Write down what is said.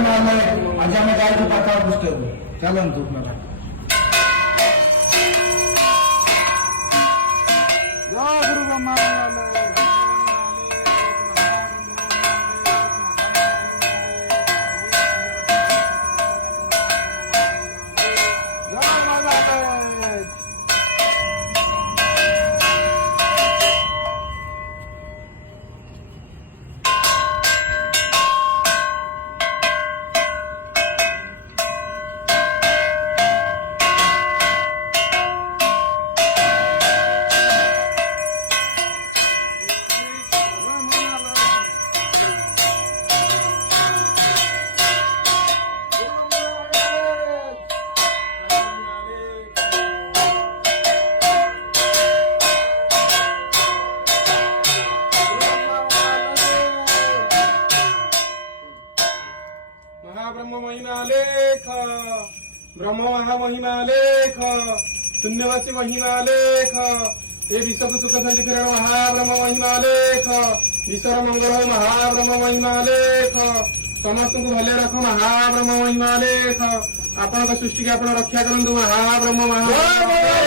महिमालय आज आम्ही काय पत्ता पुस्तक चलन तुटणार गुरु ब्रह्मा महाब्रह्म महिमालेख ब्रह्म महामहिमालेख शून्यवासी महिमालेख हे विश्व सुख संधी किरण महाब्रह्म महिमालेख ईश्वर मंगल हो महाब्रह्म महिमालेख समस्त को भले रखो महाब्रह्म महिमालेख आपण सृष्टि की आपण रक्षा करंतु महाब्रह्म महा